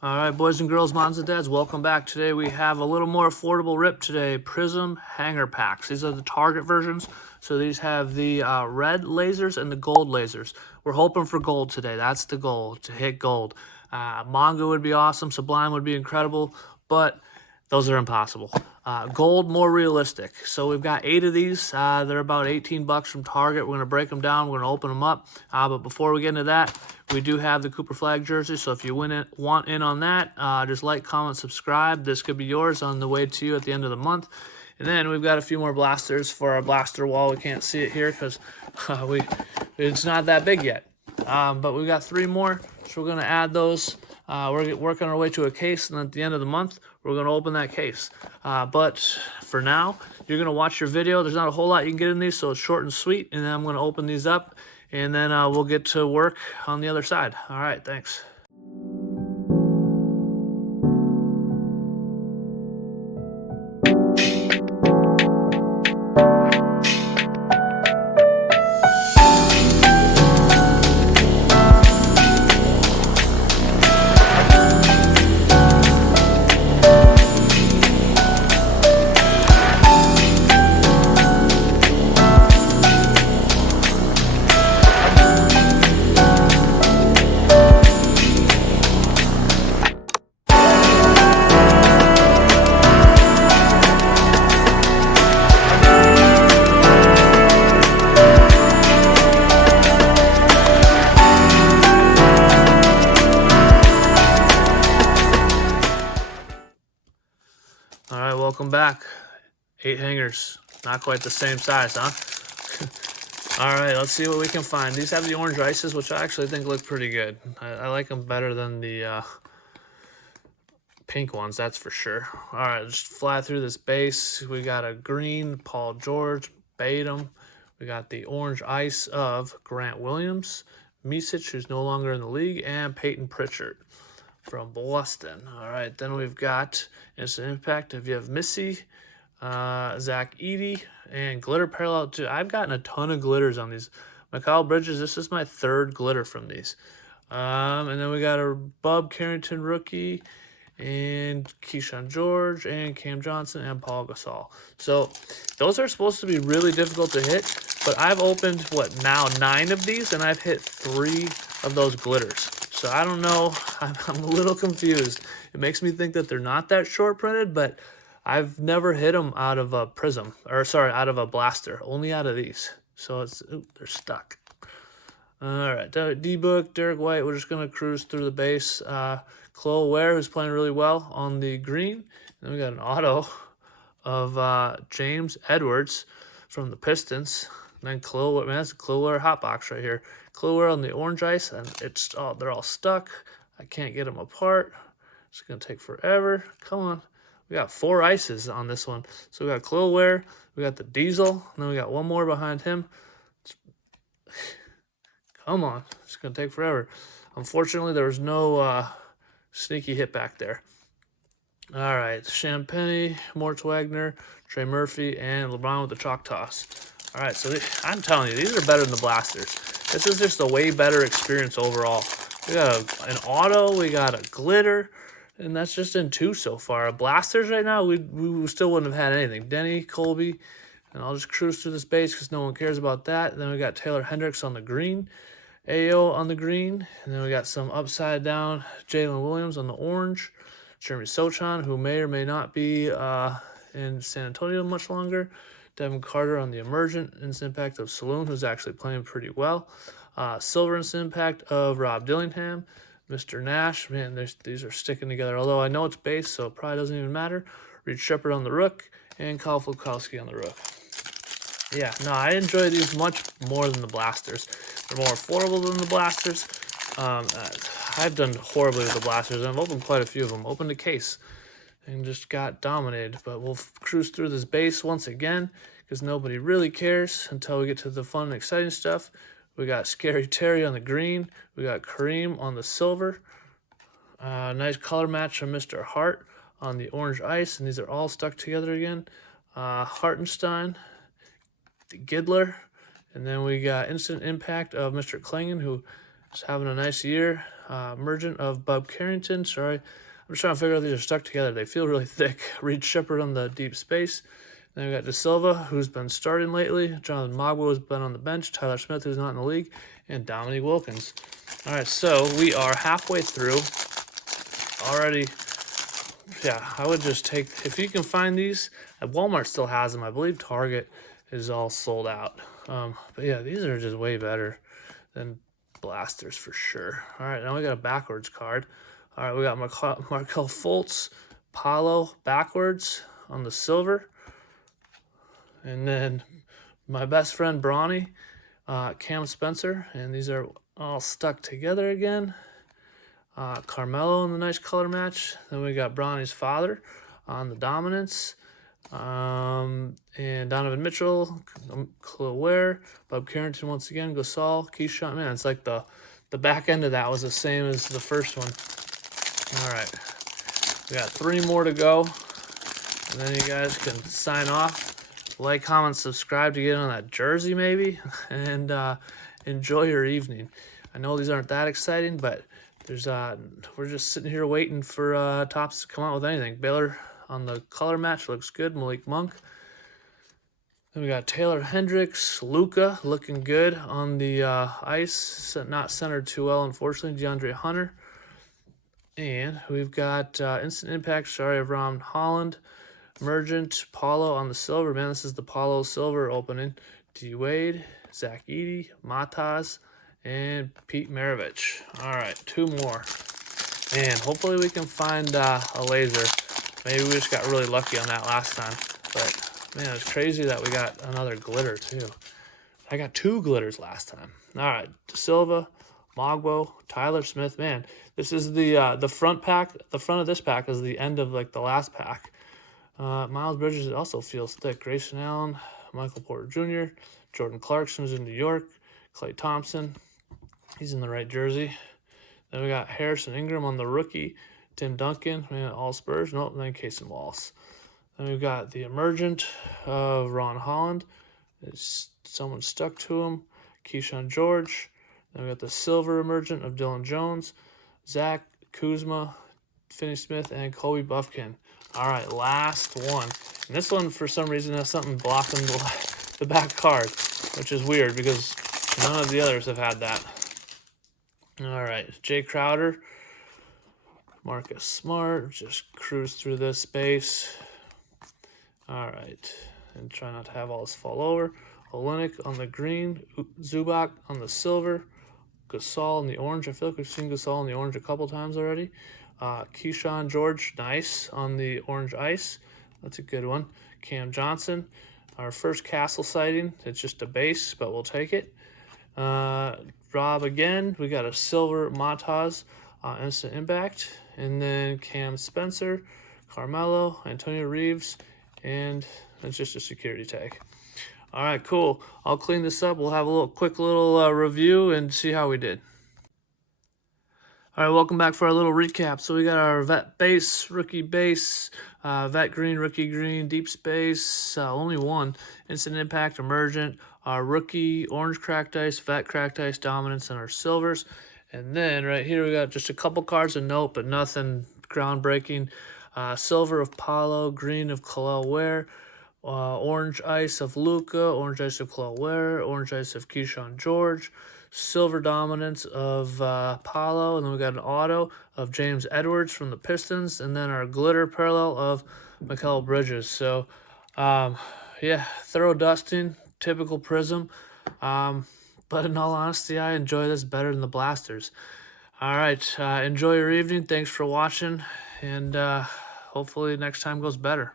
All right, boys and girls, moms and dads, welcome back. Today we have a little more affordable rip today, Prizm hanger packs. These are the Target versions. So these have the red lasers and the gold lasers. We're hoping for gold today. That's the goal, to hit gold. Manga would be awesome. Sublime would be incredible, but those are impossible. Gold, more realistic. So we've got 8 of these. They're about 18 bucks from Target. We're going to break them down. We're going to open them up. But before we get into that, we do have the Cooper Flag jersey. So if you want in on that, just like, comment, subscribe. This could be yours on the way to you at the end of the month. And then we've got a few more blasters for our blaster wall. We can't see it here because it's not that big yet. But we've got 3 more, so we're going to add those. We're working our way to a case, and at the end of the month, we're going to open that case. But for now, you're going to watch your video. There's not a whole lot you can get in these, so it's short and sweet. And then I'm going to open these up, and then we'll get to work on the other side. All right, thanks. All right, welcome back. 8 hangers. Not quite the same size, huh? All right, let's see what we can find. These have the orange ices, which I actually think look pretty good. I like them better than the pink ones, that's for sure. All right, just fly through this base. We got a green Paul George, Batum. We got the orange ice of Grant Williams, Misich, who's no longer in the league, and Peyton Pritchard from Boston. All right, then we've got Instant Impact. If you have Missy, Zaccharie, and Glitter Parallel too. I've gotten a ton of glitters on these. Mikal Bridges, this is my 3rd glitter from these. And then we got a Bub Carrington rookie, and Keyshawn George, and Cam Johnson, and Paul Gasol. So those are supposed to be really difficult to hit, but I've opened, what, now 9 of these, and I've hit 3 of those glitters. So I don't know, I'm a little confused. It makes me think that they're not that short printed, but I've never hit them out of a Prizm, or sorry, out of a blaster, only out of these. So it's, they're stuck. All right, D-Book, Derek White, we're just going to cruise through the base. Chloe Ware, who's playing really well on the green. Then we got an auto of James Edwards from the Pistons. And then Chloe, man, that's a Chloe Ware hot box right here. Chloe Ware on the orange ice, and it's they're all stuck. I can't get them apart. It's going to take forever. Come on. We got 4 ices on this one. So we got Chloe Ware, we got the Diesel, and then we got one more behind him. Come on, it's going to take forever. Unfortunately, there was no sneaky hit back there. All right, Champagne, Mort Wagner, Trey Murphy, and LeBron with the chalk toss. All right, so I'm telling you, these are better than the blasters. This is just a way better experience overall. We got an auto, we got a glitter, and that's just in 2 so far. Blasters right now, we still wouldn't have had anything. Denny, Colby, and I'll just cruise through this base because no one cares about that. And then we got Taylor Hendricks on the green, AO on the green, and then we got some upside down Jalen Williams on the orange, Jeremy Sochan, who may or may not be in San Antonio much longer, Devin Carter on the Emergent, Instant Impact of Saloon, who's actually playing pretty well, Silver Instant Impact of Rob Dillingham, Mr. Nash, man, these are sticking together, although I know it's base, so it probably doesn't even matter. Reed Sheppard on the Rook, and Kyle Fulkowski on the Rook. Yeah, no, I enjoy these much more than the blasters. They're more affordable than the blasters. I've done horribly with the blasters, and I've opened quite a few of them. Opened a case and just got dominated. But we'll cruise through this base once again because nobody really cares until we get to the fun and exciting stuff. We got Scary Terry on the green. We got Kareem on the silver. Nice color match from Mr. Hart on the orange ice, and these are all stuck together again. Hartenstein, the Gidler, and then we got Instant Impact of Mr. Klingon, who is having a nice year. Emergent of Bob Carrington. Sorry, I'm just trying to figure out if these are stuck together. They feel really thick. Reed Sheppard on the deep space. Then we got De Silva, who's been starting lately. Jonathan Mogul has been on the bench. Tyler Smith, who's not in the league. And Dominique Wilkins. All right, so we are halfway through already. Yeah, I would just take, if you can find these, Walmart still has them. I believe Target is all sold out. But yeah, these are just way better than blasters for sure. All right, now we got a backwards card. All right, we got Markel Fultz, Paulo backwards on the silver. And then my best friend Bronny, Cam Spencer, and these are all stuck together again. Carmelo in the nice color match. Then we got Bronny's father on the dominance. And Donovan Mitchell, Khalil Ware, Bob Carrington once again, Gasol, Keyshawn. Man, it's like the back end of that was the same as the first one. All right, we got 3 more to go, and then you guys can sign off. Like, comment, subscribe to get on that jersey maybe, and enjoy your evening. I know these aren't that exciting, but there's we're just sitting here waiting for Topps to come out with anything. Baylor on the color match looks good. Malik Monk. Then we got Taylor Hendricks, Luka looking good on the ice, not centered too well, unfortunately. DeAndre Hunter. And we've got Instant Impact, sorry, of Ron Holland. Emergent, Paulo on the silver. Man, this is the Paulo silver opening. D. Wade, Zach Edey, Mataz, and Pete Maravich. All right, 2 more. And hopefully we can find a laser. Maybe we just got really lucky on that last time. But, man, it's crazy that we got another glitter, too. I got 2 glitters last time. All right, De Silva, Mogbo, Tyler Smith. Man, this is the front pack. The front of this pack is the end of, like, the last pack. Miles Bridges, it also feels thick. Grayson Allen, Michael Porter Jr., Jordan Clarkson is in New York, Klay Thompson, he's in the right jersey. Then we got Harrison Ingram on the rookie, Tim Duncan, man, all Spurs, nope, and then Casey Wallace. Then we've got the Emergent of Ron Holland, is someone stuck to him, Keyshawn George. Then we got the silver Emergent of Dylan Jones, Zach Kuzma, Finney Smith, and Kobe Buffkin. All right, last one. And this one, for some reason, has something blocking the back card, which is weird because none of the others have had that. All right, Jay Crowder, Marcus Smart, just cruise through this space. All right, and try not to have all this fall over. Olenek on the green, Zubac on the silver, Gasol in the orange. I feel like we've seen Gasol in the orange a couple times already. Keyshawn George, nice on the Orange Ice. That's a good one. Cam Johnson, our first Castle sighting. It's just a base, but we'll take it. Rob again. We got a silver Mataz, Instant Impact. And then Cam Spencer, Carmelo, Antonio Reeves, and it's just a security tag. All right, cool. I'll clean this up. We'll have a quick little review and see how we did. All right, welcome back for our little recap. So we got our vet base, rookie base, vet green, rookie green, deep space, only one, Instant Impact, Emergent, our rookie, orange cracked ice, vet cracked ice, dominance, and our silvers. And then right here we got just a couple cards of note, but nothing groundbreaking. Silver of Paulo, green of Khalil Ware, orange ice of Luka, orange ice of Khalil Ware, orange ice of Keyshawn George, silver dominance of Paulo, and then we got an auto of James Edwards from the Pistons, and then our glitter parallel of Mikal Bridges. So, yeah, thorough dusting, typical Prizm. But in all honesty, I enjoy this better than the blasters. All right, enjoy your evening. Thanks for watching, and hopefully next time goes better.